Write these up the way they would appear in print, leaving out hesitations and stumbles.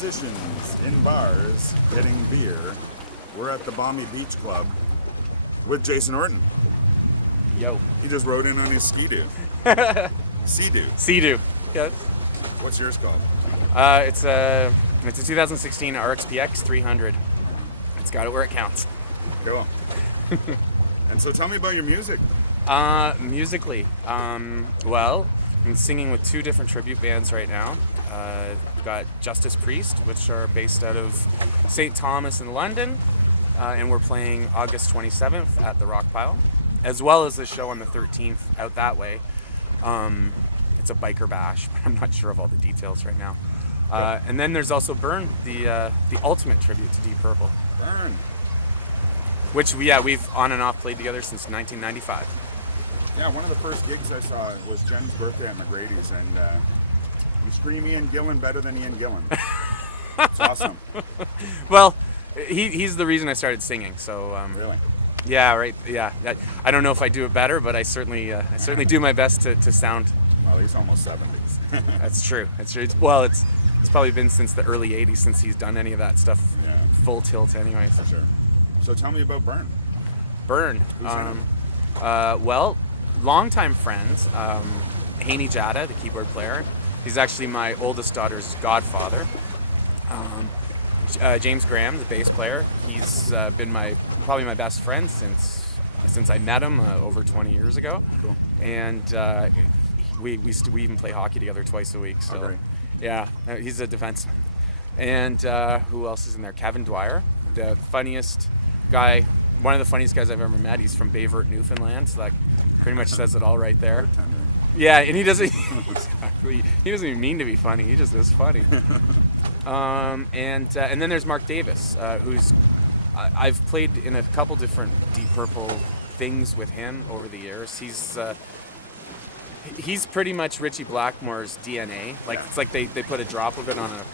musicians in bars getting beer. We're at the Balmy Beach Club with Jason Orton. Yo. He just rode in on his Ski-Doo. Sea-Doo. Sea-Doo. Yes. What's yours called? It's a 2016 RXPX 300. It's got it where it counts. Cool. And so tell me about your music. Musically, well, I'm singing with two different tribute bands right now. We've got Justice Priest, which are based out of St. Thomas in London, and we're playing August 27th at the Rock Pile, as well as the show on the 13th out that way. It's a biker bash, but I'm not sure of all the details right now. And then there's also Burn, the ultimate tribute to Deep Purple. Burn. Which, we've on and off played together since 1995. Yeah, one of the first gigs I saw was Jen's birthday at McGrady's, and you scream Ian Gillan better than Ian Gillan. It's awesome. Well, he's the reason I started singing. So really, yeah, right, yeah. I don't know if I do it better, but I certainly do my best to sound. Well, he's almost 70s. That's true. It's probably been since the early 80s since he's done any of that stuff. Yeah. Full tilt, anyways. For sure. So tell me about Burn. Burn. Well, longtime friends. Haney Jada, the keyboard player. He's actually my oldest daughter's godfather. James Graham, the bass player. He's been probably my best friend since I met him over 20 years ago. Cool. And we even play hockey together twice a week. So okay. Yeah, he's a defenseman. And who else is in there? Kevin Dwyer, the funniest guy, one of the funniest guys I've ever met. He's from Bayvert, Newfoundland, so that pretty much says it all right there. Yeah, and he doesn't even mean to be funny. He just is funny. And then there's Mark Davis, who's I've played in a couple different Deep Purple things with him over the years. He's pretty much Richie Blackmore's DNA. Like, yeah. It's like they put a drop of it on a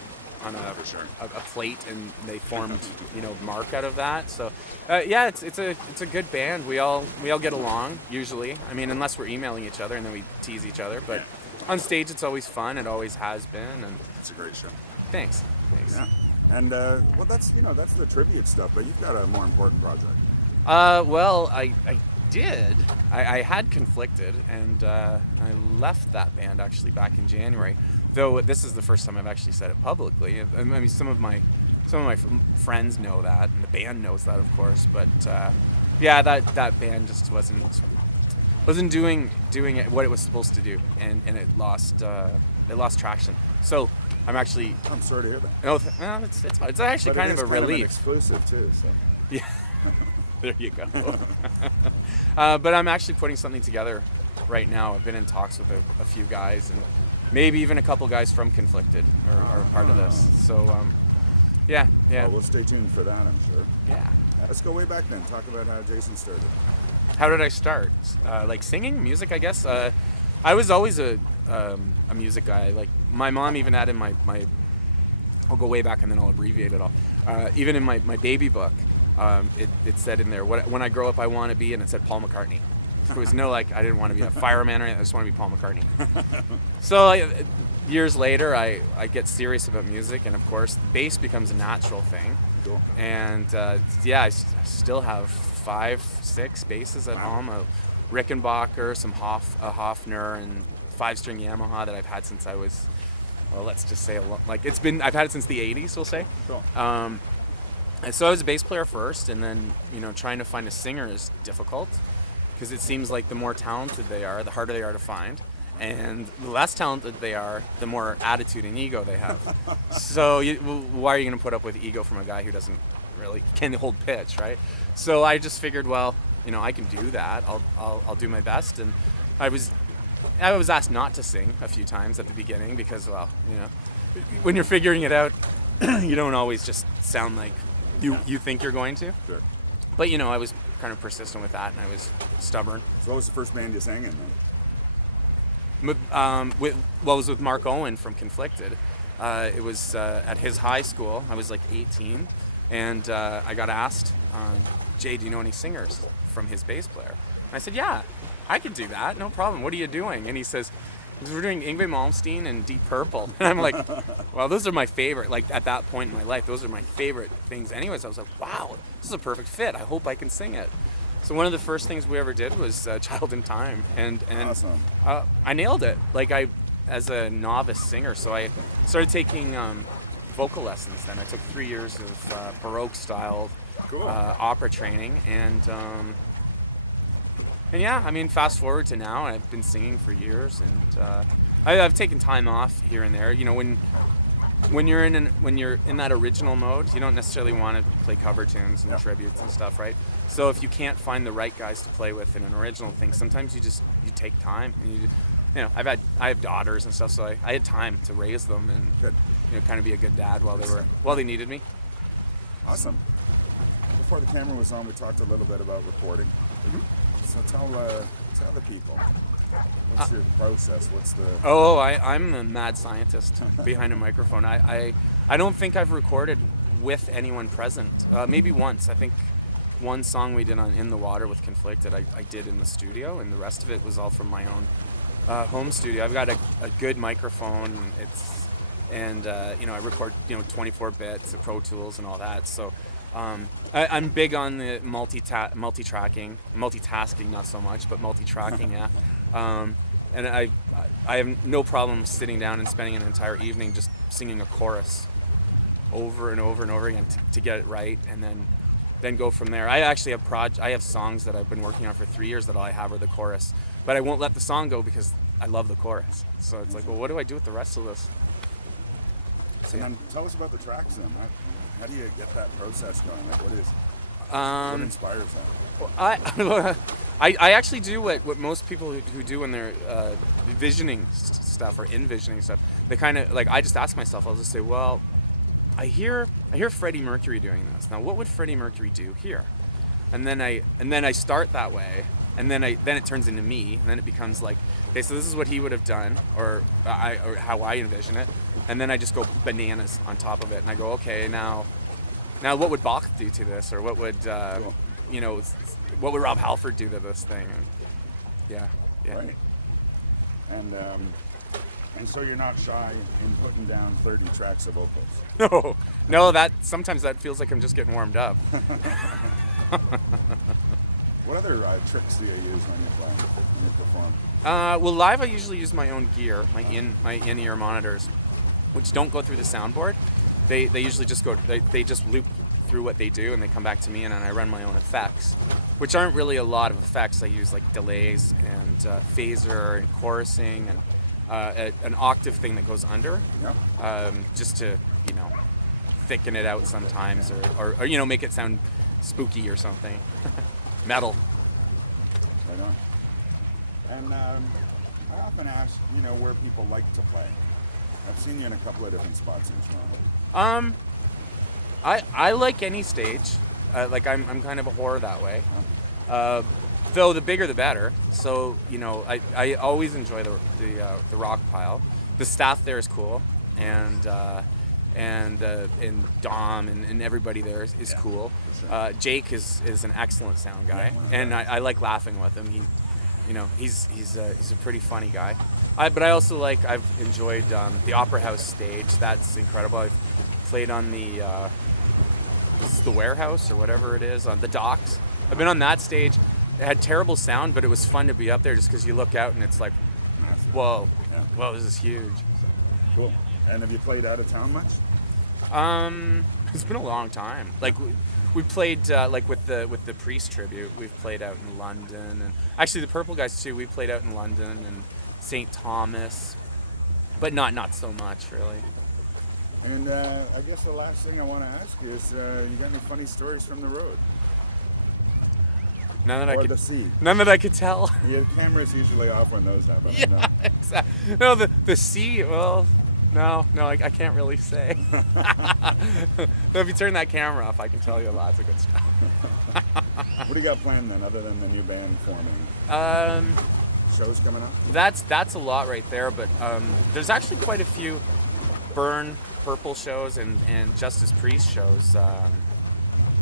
for sure. a plate, and they formed Mark out of that. So yeah, it's a good band. We all get along usually. I mean, unless we're emailing each other and then we tease each other. But yeah. On stage, it's always fun. It always has been. And it's a great show. Thanks. Yeah. And well, that's the tribute stuff. But you've got a more important project. Well, I did. I had Conflicted, and I left that band actually back in January. Though this is the first time I've actually said it publicly. I mean, some of my friends know that, and the band knows that, of course. But yeah, that band just wasn't doing it what it was supposed to do, and it lost traction. So I'm sorry to hear that. No, it's actually kind of a relief. But it is kind of an exclusive too. So yeah, there you go. But I'm actually putting something together right now. I've been in talks with a few guys, and maybe even a couple guys from Conflicted are part of this. So yeah. Well, we'll stay tuned for that, I'm sure. Yeah. Let's go way back then. Talk about how Jason started. How did I start? Like singing, music, I guess. I was always a music guy. Like my mom even added my I'll go way back and then I'll abbreviate it all. Even in my baby book, it said in there, when I grow up I want to be, and it said Paul McCartney. There was no I didn't want to be a fireman or anything, I just want to be Paul McCartney. So years later I get serious about music, and of course bass becomes a natural thing. Cool. And I still have 5-6 basses at home, a Rickenbacker, some Hofner, and 5-string Yamaha that I've had since I was, well, let's just say I've had it since the 80s, we'll say. Cool. And so I was a bass player first, and then trying to find a singer is difficult, because it seems like the more talented they are, the harder they are to find. And the less talented they are, the more attitude and ego they have. So why are you going to put up with ego from a guy who can't hold pitch, right? So I just figured, well, I can do that. I'll do my best. And I was asked not to sing a few times at the beginning because, well, when you're figuring it out, you don't always just sound like you think you're going to. Sure. But I was kind of persistent with that, and I was stubborn. So what was the first band you sang in then? It was with Mark Owen from Conflicted. It was at his high school. I was like 18, and I got asked, Jay, do you know any singers, from his bass player? I said, yeah, I could do that, no problem. What are you doing? And he says, We were doing Yngwie Malmsteen and Deep Purple. And I'm like, well, those are my favorite. Like, at that point in my life, those are my favorite things anyways. I was like, wow, this is a perfect fit. I hope I can sing it. So one of the first things we ever did was Child in Time. And Awesome. I nailed it. Like, as a novice singer. So I started taking vocal lessons then. I took 3 years of Baroque-style Cool. opera training. And yeah, I mean, fast forward to now, I've been singing for years, and I've taken time off here and there. You know, when you're in that original mode, you don't necessarily want to play cover tunes and tributes and stuff, right? So if you can't find the right guys to play with in an original thing, sometimes you take time. And you know, I have daughters and stuff, so I had time to raise them and kind of be a good dad while they needed me. Awesome. Before the camera was on, we talked a little bit about recording. So tell the people, what's your process? What's the... I'm a mad scientist behind a microphone. I don't think I've recorded with anyone present. Maybe once. I think one song we did on In the Water with Conflicted, I did in the studio, and the rest of it was all from my own home studio. I've got a good microphone. I record 24 bits and Pro Tools and all that. So I'm big on the multi-tracking, multitasking not so much, but multi-tracking. Yeah. And I have no problem sitting down and spending an entire evening just singing a chorus over and over and over again to get it right, and then go from there. I actually have songs that I've been working on for 3 years that all I have are the chorus, but I won't let the song go because I love the chorus. So it's like, well, what do I do with the rest of this? And then tell us about the tracks then. How do you get that process going? What inspires that? I actually do what most people who do when they're visioning stuff or envisioning stuff. They kind of like, I just ask myself, I'll just say, well, I hear Freddie Mercury doing this. Now, what would Freddie Mercury do here? And then I start that way, and then it turns into me, and then it becomes like, okay, so this is what he would have done, or how I envision it. And then I just go bananas on top of it, and I go, okay, now what would Bach do to this, or what would what would Rob Halford do to this thing? Yeah. Right. And so you're not shy in putting down 30 tracks of vocals. No. That sometimes that feels like I'm just getting warmed up. What other tricks do you use when you play? Perform? Well, live I usually use my own gear, my in-ear monitors, which don't go through the soundboard. They usually just they just loop through what they do, and they come back to me, and then I run my own effects, which aren't really a lot of effects. I use like delays and phaser and chorusing and an octave thing that goes under, just to thicken it out sometimes, or make it sound spooky or something. Metal. Right on. And I often ask, where people like to play. I've seen you in a couple of different spots in Toronto. I like any stage. Like I'm kind of a whore that way. Though the bigger the better. So I always enjoy the rock pile. The staff there is cool, and Dom and everybody there is cool. Jake is an excellent sound guy, and I like laughing with him. He's a pretty funny guy. But I also I've enjoyed the Opera House stage. That's incredible. I've played on the warehouse or whatever it is, on the docks. I've been on that stage. It had terrible sound, but it was fun to be up there just because you look out and it's like, whoa, this is huge. Cool. And have you played out of town much? It's been a long time. Like we played with the Priest tribute. We've played out in London, and actually the Purple guys too. We played out in London and St. Thomas, but not so much really. And I guess the last thing I want to ask you is, you got any funny stories from the road? None that the sea. None that I could tell. Yeah, the camera's usually off when those happen. Yeah, I know. Exactly. No, the sea. Well, no, I can't really say. No, if you turn that camera off, I can tell you lots of good stuff. What do you got planned then, other than the new band forming? Shows coming up? That's a lot right there, but there's actually quite a few Burn Purple shows and Justice Priest shows.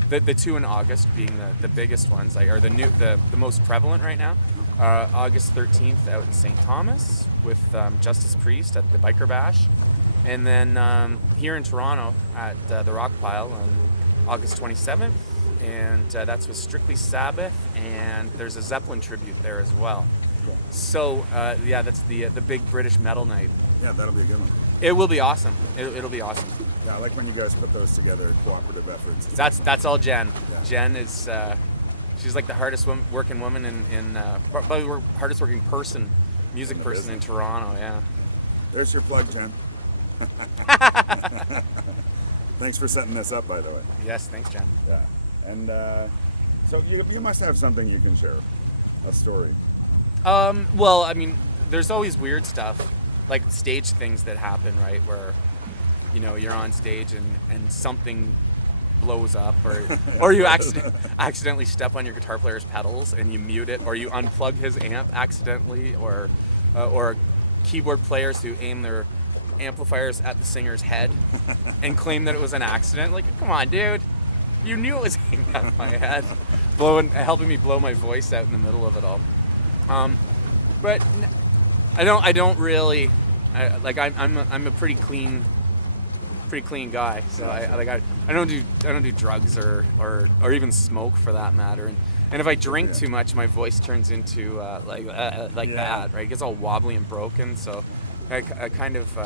The two in August being the biggest ones, or the most prevalent right now. August 13th out in St. Thomas with Justice Priest at the Biker Bash. And then here in Toronto at the Rock Pile on August 27th. And that's with Strictly Sabbath. And there's a Zeppelin tribute there as well. So, yeah, that's the big British metal night. Yeah, that'll be a good one. It will be awesome. It'll be awesome. Yeah, I like when you guys put those together, cooperative efforts. That's all Jen. Yeah. Jen is she's like the hardest working woman in probably the hardest working person, music person in Toronto. Yeah. There's your plug, Jen. Thanks for setting this up, by the way. Yes, thanks, Jen. Yeah, and so you must have something you can share, a story. Well, I mean, there's always weird stuff, like stage things that happen, right? Where, you know, you're on stage and something blows up, or you accidentally step on your guitar player's pedals and you mute it, or you unplug his amp accidentally, or keyboard players who aim their amplifiers at the singer's head and claim that it was an accident. Like, come on, dude, you knew it was aimed at my head, helping me blow my voice out in the middle of it all. But I don't really I'm a pretty clean guy. So I don't do drugs or even smoke for that matter. And if I drink too much, my voice turns into that, right? It gets all wobbly and broken. So I kind of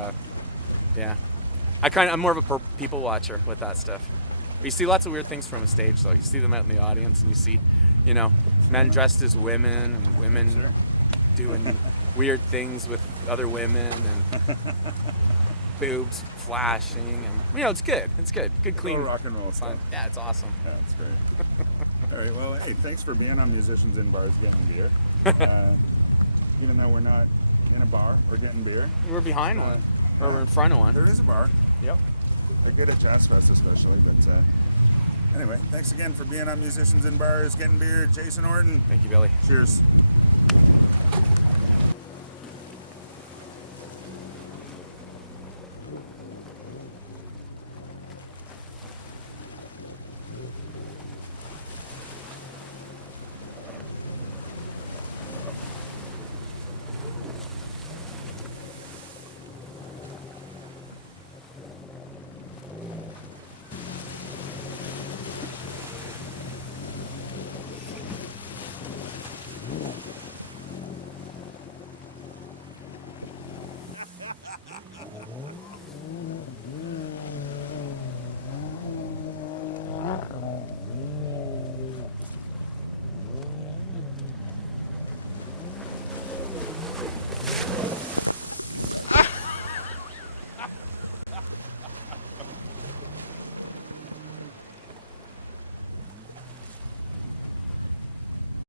I'm more of a people watcher with that stuff. But you see lots of weird things from a stage, though. You see them out in the audience, and you see, you know, men dressed as women, and women doing weird things with other women, and boobs flashing, and you know, it's good. It's good. Good, clean, rock and roll fun. stuff. Yeah, it's awesome. That's great. All right. Well, hey, thanks for being on Musicians in Bars getting beer. Even though we're not in a bar, we're getting beer. We're behind one, or we're in front of one. There is a bar. Yep. They're good at Jazz Fest especially, but anyway, thanks again for being on Musicians in Bars, getting beer. Jason Orton. Thank you, Billy. Cheers.